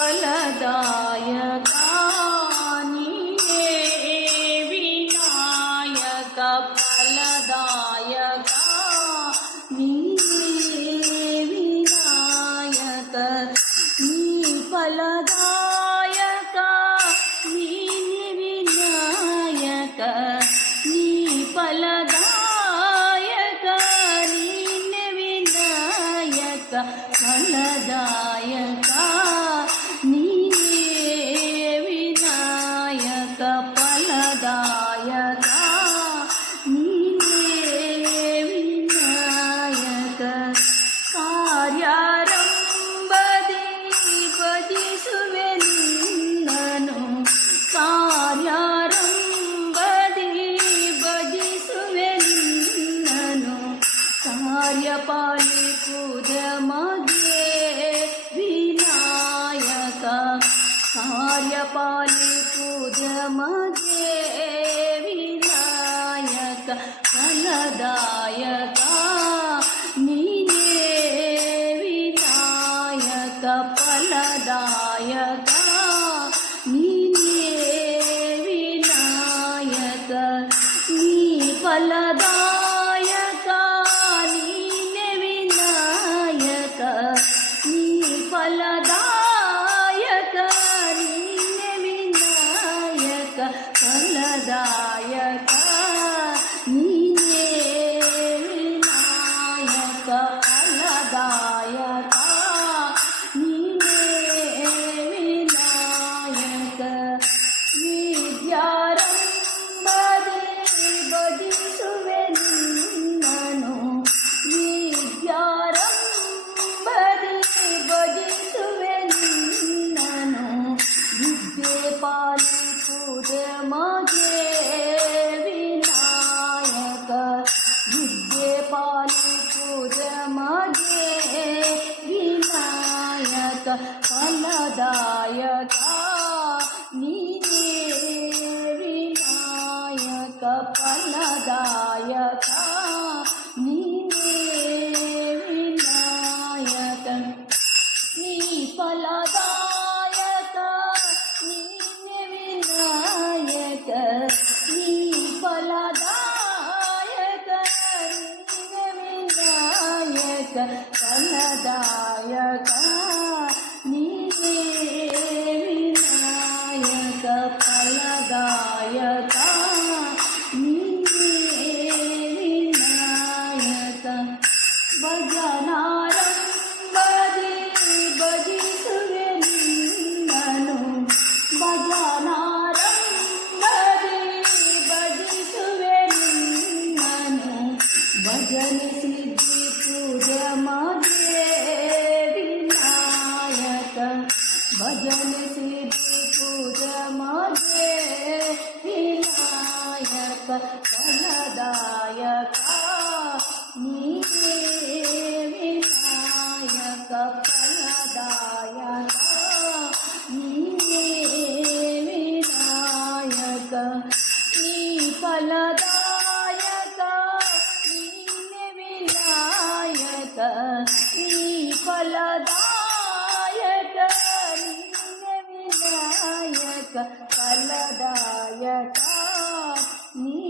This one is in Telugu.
ఫలదాయకా వినాయక ఫలదాయకా వినాయక నీ ఫలదాయక నీ వినాయక నీ ఫలదా कार्यपाले पूजमगे विनायक कार्यपाले पूजमगे विनायक फलदायक नीने विनायक फलदायक ಪಾಲಿಪುಜ ಮಧ್ಯೆ ವಿನಾಯಕ ಫಲದಾಯಕ ನೀ पलदायक नियक पलदायका निीणायक बजनाय ఫలదాయక నీవే వినాయక ఫలదాయక నీవే వినాయక నీ ఫలదాయక నీవే వినాయక నీ ఫలదాయక నీవే వినాయక ఫలదాయక me